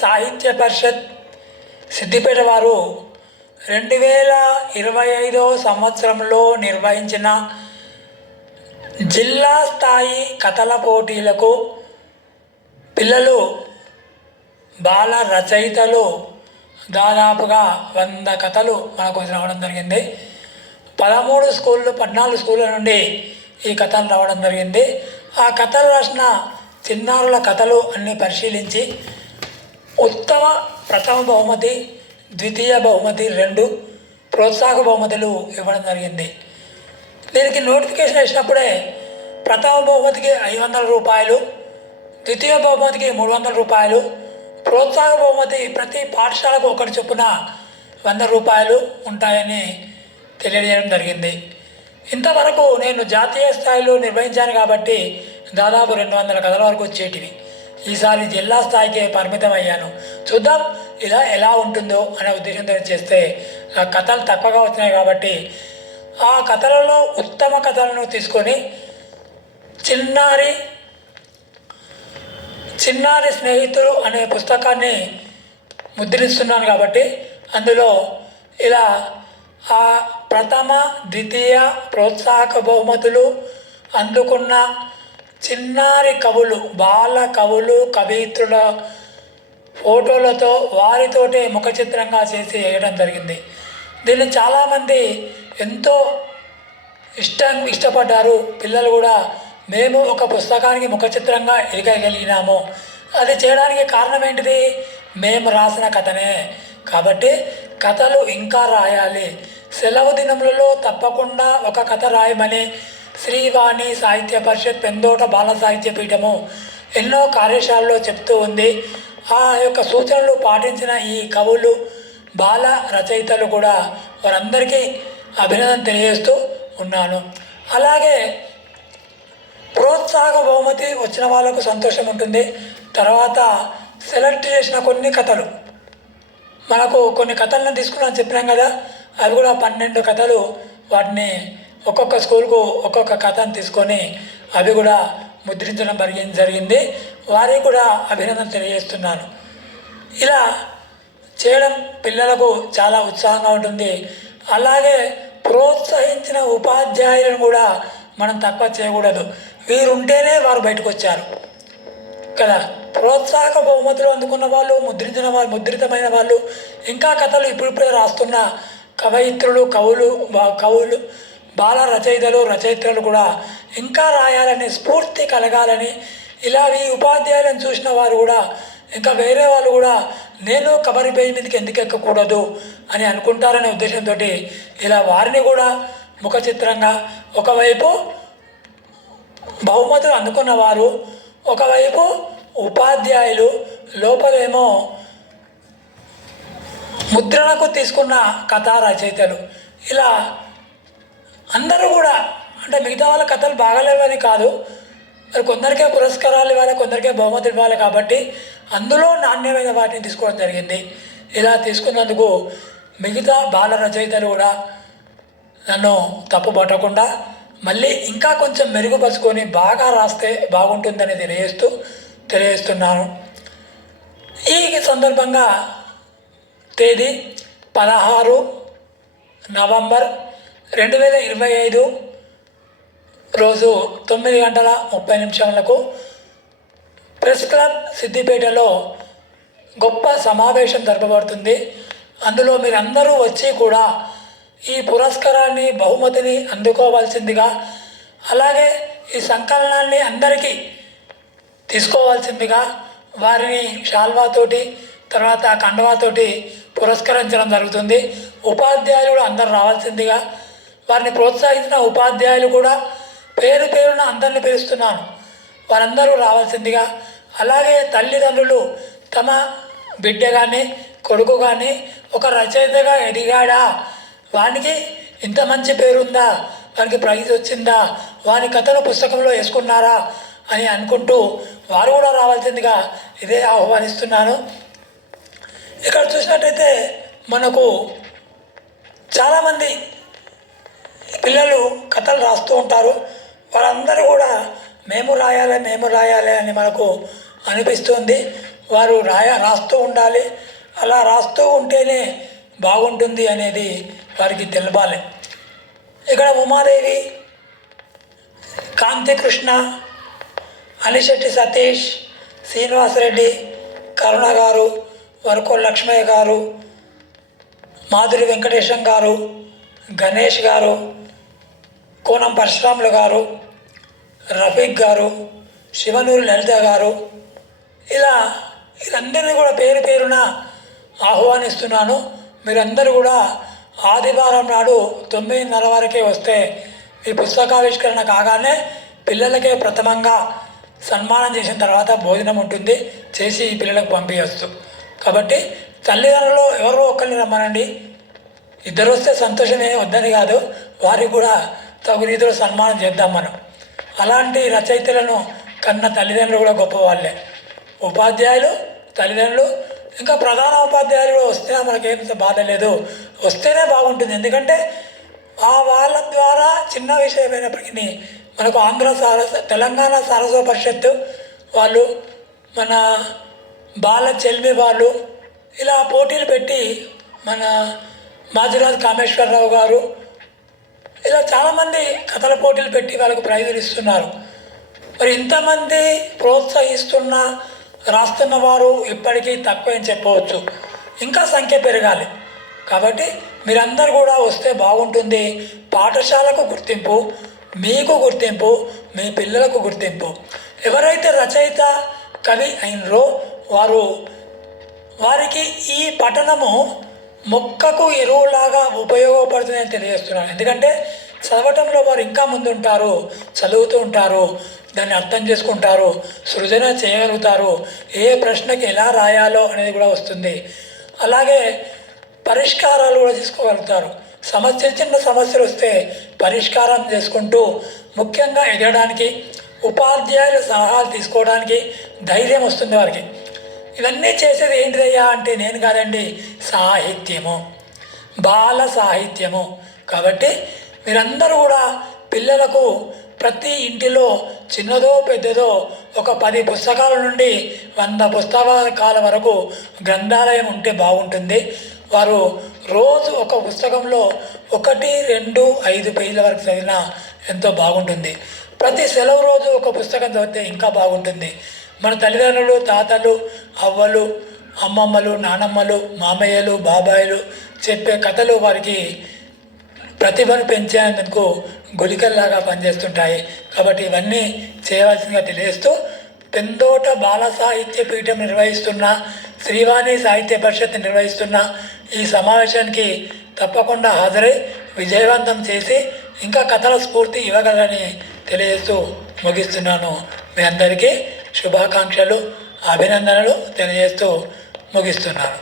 సాహిత్య పరిషత్ సిద్దిపేట వారు 2025 సంవత్సరంలో నిర్వహించిన జిల్లా స్థాయి కథల పోటీలకు పిల్లలు బాల రచయితలు దాదాపుగా 100 కథలు మనకు రావడం జరిగింది. 14 స్కూళ్ళ నుండి ఈ కథలు రావడం జరిగింది. ఆ కథలు రాసిన చిన్నారుల కథలు అన్నీ పరిశీలించి ఉత్తమ ప్రథమ బహుమతి, ద్వితీయ బహుమతి 2 ప్రోత్సాహక బహుమతులు ఇవ్వడం జరిగింది. దీనికి నోటిఫికేషన్ ఇచ్చినప్పుడే ప్రథమ బహుమతికి 500 రూపాయలు, ద్వితీయ బహుమతికి 300 రూపాయలు, ప్రోత్సాహక బహుమతి ప్రతి పాఠశాలకు ఒకటి చొప్పున 100 రూపాయలు ఉంటాయని తెలియజేయడం జరిగింది. ఇంతవరకు నేను జాతీయ స్థాయిలో నిర్వహించాను కాబట్టి దాదాపు 200 కథల వరకు వచ్చేటివి. ఈసారి జిల్లా స్థాయికి పరిమితం అయ్యాను. చూద్దాం ఇలా ఎలా ఉంటుందో అనే ఉద్దేశంతో చేస్తే కథలు తక్కువగా వచ్చినాయి కాబట్టి ఆ కథలలో ఉత్తమ కథలను తీసుకొని చిన్నారి స్నేహితులు అనే పుస్తకాన్ని ముద్రిస్తున్నాను కాబట్టి అందులో ఇలా ఆ ప్రథమ, ద్వితీయ, ప్రోత్సాహక బహుమతులు అందుకున్న చిన్నారి కవులు, బాల కవులు, కవయిత్రుల ఫోటోలతో వారితోటే ముఖ చిత్రంగా చేసి వేయడం జరిగింది. దీన్ని చాలామంది ఎంతో ఇష్టపడ్డారు. పిల్లలు కూడా మేము ఒక పుస్తకానికి ముఖ చిత్రంగా ఎదగలిగినాము. అది చేయడానికి కారణం ఏంటిది? మేము రాసిన కథనే. కాబట్టి కథలు ఇంకా రాయాలి. సెలవు దినములలో తప్పకుండా ఒక కథ రాయమని శ్రీవాణి సాహిత్య పరిషత్ పెందోట బాల సాహిత్య పీఠము ఎన్నో కార్యశాలలో చెప్తూ ఉంది. ఆ యొక్క సూచనలు పాటించిన ఈ కవులు, బాల రచయితలు కూడా వారందరికీ అభినందన తెలియజేస్తూ ఉన్నాను. అలాగే ప్రోత్సాహక బహుమతి వచ్చిన వాళ్ళకు సంతోషం ఉంటుంది. తర్వాత సెలెక్ట్ చేసిన కొన్ని కథలు, మనకు కొన్ని కథలను తీసుకున్నాను చెప్పినాం కదా, అవి కూడా 12 కథలు, వాటిని ఒక్కొక్క స్కూల్కు ఒక్కొక్క కథను తీసుకొని అవి కూడా ముద్రించడం జరిగింది. వారికి కూడా అభినందన తెలియజేస్తున్నాను. ఇలా చేయడం పిల్లలకు చాలా ఉత్సాహంగా ఉంటుంది. అలాగే ప్రోత్సహించిన ఉపాధ్యాయులను కూడా మనం తక్కువ చేయకూడదు. వీరుంటేనే వారు బయటకు వచ్చారు కదా. ప్రోత్సాహక బహుమతులు అందుకున్న వాళ్ళు, ముద్రితమైన వాళ్ళు, ఇంకా కథలు ఇప్పుడిప్పుడే రాస్తున్న కవయిత్రులు, కవులు, బాల రచయిత్రులు కూడా ఇంకా రాయాలని, స్ఫూర్తి కలగాలని, ఇలా ఈ ఉపాధ్యాయులను చూసిన వారు కూడా ఇంకా వేరే వాళ్ళు కూడా నేను కబరి పేజీ మీదకి ఎందుకు ఎక్కకూడదు అని అనుకుంటారనే ఉద్దేశంతో ఇలా వారిని కూడా ముఖ చిత్రంగా, ఒకవైపు బహుమతులు అందుకున్న వారు, ఒకవైపు ఉపాధ్యాయులు, లోపలేమో ముద్రణకు తీసుకున్న కథా రచయితలు, ఇలా అందరూ కూడా, అంటే మిగతా వాళ్ళ కథలు బాగాలేవని కాదు, మరి కొందరికే పురస్కారాలు ఇవ్వాలి, కొందరికే బహుమతులు ఇవ్వాలి. కాబట్టి అందులో నాణ్యమైన వాటిని తీసుకోవడం జరిగింది. ఇలా తీసుకున్నందుకు మిగతా బాల రచయితలు కూడా నన్ను తప్పు పట్టకుండా మళ్ళీ ఇంకా కొంచెం మెరుగుపరుచుకొని బాగా రాస్తే బాగుంటుందని తెలియజేస్తున్నాను. ఈ సందర్భంగా తేదీ 16 నవంబర్ 2025 రోజు 9:30 ప్రెస్ క్లబ్ సిద్దిపేటలో గొప్ప సమావేశం జరపబడుతుంది. అందులో మీరందరూ వచ్చి కూడా ఈ పురస్కారాన్ని, బహుమతిని అందుకోవాల్సిందిగా, అలాగే ఈ సంకలనాన్ని అందరికీ తీసుకోవాల్సిందిగా, వారిని శాల్వాతోటి తర్వాత కండవాతోటి పురస్కరించడం జరుగుతుంది. ఉపాధ్యాయులు కూడా అందరు రావాల్సిందిగా, వారిని ప్రోత్సహించిన ఉపాధ్యాయులు కూడా పేరున అందరిని పిలుస్తున్నాను, వారందరూ రావాల్సిందిగా. అలాగే తల్లిదండ్రులు తమ బిడ్డ కానీ కొడుకు కానీ ఒక రచయితగా ఎదిగాడా, వానికి ఇంత మంచి పేరుందా, వానికి ప్రైజ్ వచ్చిందా, వాని కథను పుస్తకంలో వేసుకున్నారా అని అనుకుంటూ వారు కూడా రావాల్సిందిగా ఇదే ఆహ్వానిస్తున్నాను. ఇక్కడ చూసినట్టయితే మనకు చాలామంది పిల్లలు కథలు రాస్తూ ఉంటారు. వారందరూ కూడా మేము రాయాలి అని మనకు అనిపిస్తుంది. వారు రాస్తూ ఉండాలి. అలా రాస్తూ ఉంటేనే బాగుంటుంది అనేది వారికి తెలపాలి. ఇక్కడ ఉమాదేవి, కాంతికృష్ణ, అనిశెట్టి సతీష్, శ్రీనివాసరెడ్డి, కరుణ గారు, వరకో లక్ష్మయ్య గారు, మాధురి వెంకటేశం గారు, గణేష్ గారు, కోనం పరశురాములు గారు, రఫీక్ గారు, శివనూరి లలిత గారు, ఇలా వీరందరినీ కూడా పేరు పేరున ఆహ్వానిస్తున్నాను. మీరందరూ కూడా ఆదివారం నాడు 9:30 వరకే వస్తే మీ పుస్తకావిష్కరణ కాగానే పిల్లలకే ప్రథమంగా సన్మానం చేసిన తర్వాత భోజనం ఉంటుంది, చేసి ఈ పిల్లలకు పంపించవచ్చు. కాబట్టి తల్లిదండ్రులు ఎవరో ఒకరిని రమ్మనండి. ఇద్దరు వస్తే సంతోషమే, వద్దని కాదు, వారికి కూడా తగు రీతిలో సన్మానం చేద్దాం మనం. అలాంటి రచయితలను కన్న తల్లిదండ్రులు కూడా గొప్పవాళ్ళే. ఉపాధ్యాయులు, తల్లిదండ్రులు, ఇంకా ప్రధాన ఉపాధ్యాయులు కూడా వస్తే మనకేం బాధ లేదు, వస్తేనే బాగుంటుంది. ఎందుకంటే వాళ్ళ ద్వారా చిన్న విషయమైనప్పటికీ మనకు తెలంగాణ సారస్వత పరిషత్తు వాళ్ళు, మన బాల చెల్మి వాళ్ళు ఇలా పోటీలు పెట్టి, మన మాజురాజు కామేశ్వరరావు గారు ఇలా చాలామంది కథల పోటీలు పెట్టి వాళ్ళకు ప్రైజులు ఇస్తున్నారు. మరి ఇంతమంది ప్రోత్సహిస్తున్న రాస్తున్న వారు ఇప్పటికీ తక్కువ అని చెప్పవచ్చు, ఇంకా సంఖ్య పెరగాలి. కాబట్టి మీరందరూ కూడా వస్తే బాగుంటుంది. పాఠశాలకు గుర్తింపు, మీకు గుర్తింపు, మీ పిల్లలకు గుర్తింపు. ఎవరైతే రచయిత కవి అయినరో వారికి ఈ పఠనము మొక్కకు ఎరువులాగా ఉపయోగపడుతుందని తెలియజేస్తున్నాను. ఎందుకంటే చదవటంలో వారు ఇంకా ముందు ఉంటారు, చదువుతూ ఉంటారు, దాన్ని అర్థం చేసుకుంటారు, సృజన చేయగలుగుతారు, ఏ ప్రశ్నకి ఎలా రాయాలో అనేది కూడా వస్తుంది. అలాగే పరిష్కారాలు కూడా తీసుకోగలుగుతారు. చిన్న సమస్యలు వస్తే పరిష్కారం చేసుకుంటూ ముఖ్యంగా ఎదగడానికి, ఉపాధ్యాయుల సలహాలు తీసుకోవడానికి ధైర్యం వస్తుంది వారికి. ఇవన్నీ చేసేది ఏంటిదయ్యా అంటే నేను కాదండి, సాహిత్యము, బాల సాహిత్యము. కాబట్టి మీరందరూ కూడా పిల్లలకు ప్రతి ఇంటిలో చిన్నదో పెద్దదో ఒక 10 పుస్తకాల నుండి 100 పుస్తకాల వరకు గ్రంథాలయం ఉంటే బాగుంటుంది. వారు రోజు ఒక పుస్తకంలో 1, 2, 5 పేజీల వరకు చదివినా ఎంతో బాగుంటుంది. ప్రతి సెలవు రోజు ఒక పుస్తకం చదివితే ఇంకా బాగుంటుంది. మన తల్లిదండ్రులు, తాతలు, అవ్వలు, అమ్మమ్మలు, నానమ్మలు, మామయ్యలు, బాబాయిలు చెప్పే కథలు వారికి ప్రతిభను పెంచేందుకు గుళికల్లాగా పనిచేస్తుంటాయి. కాబట్టి ఇవన్నీ చేయవలసిందిగా తెలియజేస్తూ, పెందోట బాల సాహిత్య పీఠం నిర్వహిస్తున్న, శ్రీవాణి సాహిత్య పరిషత్ నిర్వహిస్తున్న ఈ సమావేశానికి తప్పకుండా హాజరై విజయవంతం చేసి ఇంకా కథల స్ఫూర్తి ఇవ్వగలని తెలియజేస్తూ ముగిస్తున్నాను. మీ అందరికీ శుభాకాంక్షలు, అభినందనలు తెలియజేస్తూ ముగిస్తున్నాను.